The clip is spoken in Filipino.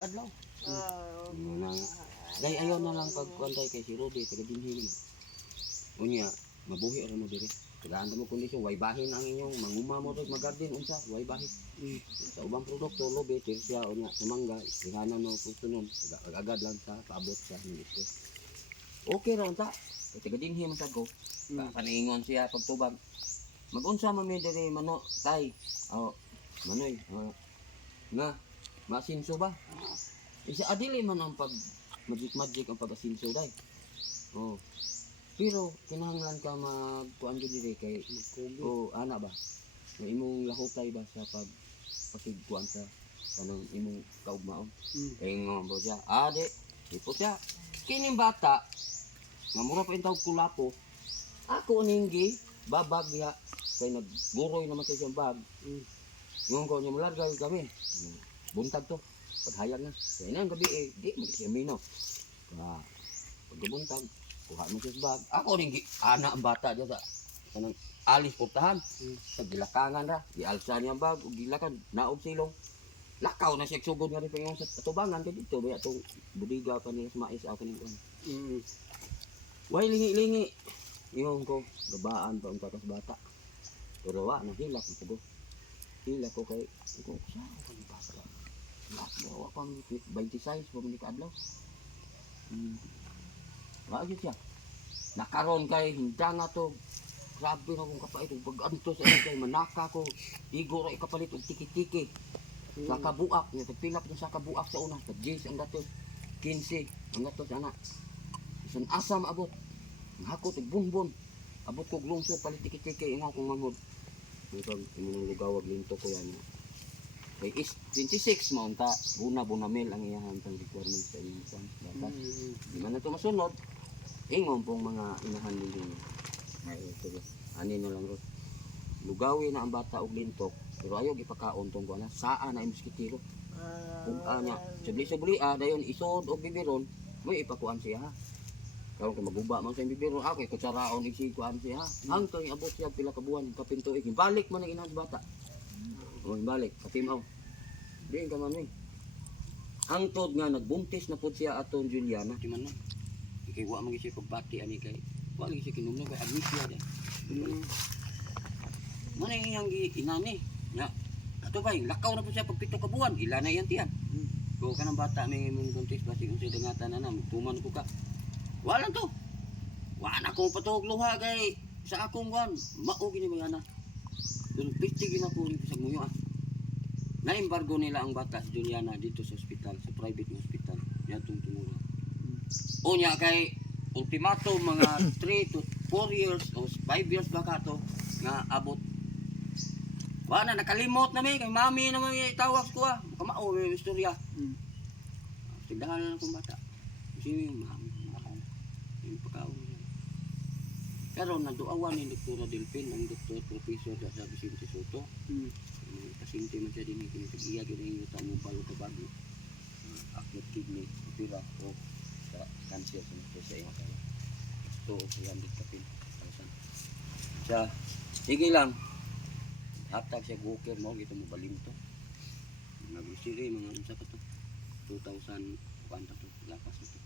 Adlaw. Oh. Na day ayaw na lang pagkuantay kay si Rudy taga dinhi. Unya mabuhi ra mo diri. Kailangan mo kondisyon way bahin ang inyong manguma mo rig magarden unsa way bahin. Sa ubang produkto lobe siya unya sa mangga ihana no pustunon agad lang sa paabot sa ministro. Okay ra unta. Kay taga dinhi man sad ko. Kaningon siya pagtubag. Mag-unsa man mi diri mano tay. Oh, manoy. Nga masinso ba? Isa adili man ang pag magic ang pag-asinso day. Oh. Pero kinahanglan ka magkuan diri kay o ana ba? Nga imong lahutay ba sa pag pasigkuan sa kanang imong kaugmaon. Ingon mo siya, ade, ipot siya. Kining bata nga mura pa intawag kulapo. Ako ninggi babag diha kay nagburoy naman sa siyang bag. Ngon ko niya mulargay kami. Buntag to. Paghayag na. Kaya na ang gabi di mag-examino. Pagkabuntag, kuha mo siya sa bag. Ako rin, ana ang bata dyan sa kanang alis portahan. Sa gilakangan ra, gialsa niya ang bag, gilakan, naog silong. Lakaw na siya sugod nga rin pa yung sa tubangan. Kaya dito, may itong budiga pa nila sa mais ako nito. Way lingi-lingi. Yung ko, gabaan pa ang takas bata. Pero nahilak na ko. Hilak ko kay, ito, saan ko ni bata? Bawa pa mo 26 pa mo adlaw. Wala siya. Nakaroon kay hinda nga to. Grabe na kong kapait. Pag-anto sa kay manaka ko. Igo ra ikapalit og tiki-tiki. Sa kabuak. Tagpilap niya sa kabuak sa una. Tag-J's ang dato. 15 ang dato sa anak. Isang asam abot. Ang hakot og bunbon. Abot ko glungsod palit tiki-tiki. Ingaw kong mamod. Ito yung lugawag linto ko yan. Kay is 26 mo unta buna mil ang iyahan tang requirement sa insan dapat di man na to masunod ingon pong mga inahan ninyo ay ito ani na lang ro lugawi na ang bata og lintok pero ayaw gipakaon tong kuan saa na imiskitiro ug anya subli dayon isod og bibiron mo ipakuan siya ha karon kung maguba man sa bibiron ako kutsaraon isikuan siya hangtod abot siya pila ka buwan kapinto balik man ang inahan bata. O balik, katimaw. Diyan ka man hangtod nga nagbuntis na po siya aton Juliana. Di man na. Kay wa man siya pagbati ani kay wa lagi siya kinumna kay amnesia dia. Man ang iyang inani. Nya ato bay lakaw na po siya pag 7 ka buwan. Ila na yan tiyan. Ko kanang bata may imong buntis basi unsay dangatan na tuman ko ka. Wala to. Wa na ko patog luha kay sa akong wan mao gini mga ana. Dun pistig na po sa muyo na-embargo nila ang bata si Juliana dito sa ospital, sa private na ospital. Yatong tumura. Unya kay ultimatum mga 3 to 4 years o 5 years baka to nga abot. Wala nakalimot na kay mami naman itawag ko kamao may istorya. Sigdahan na akong bata. Sino yung mami? Yung pagkaon. Karon naduawan ni Dr. Delpin ang Dr. Professor sa Vicente Soto. Pasinti man siya din kinitag-iya gini yung tamo palo ka bago. Acute kidney opera o cancer sa iyo kaya. Ito o siya hindi kapin. Siya, sige lang. Hatag siya guker mo, ito mo balim to. Nag-usiri mga unsa pa to. 2000 kwanta to, lakas ito.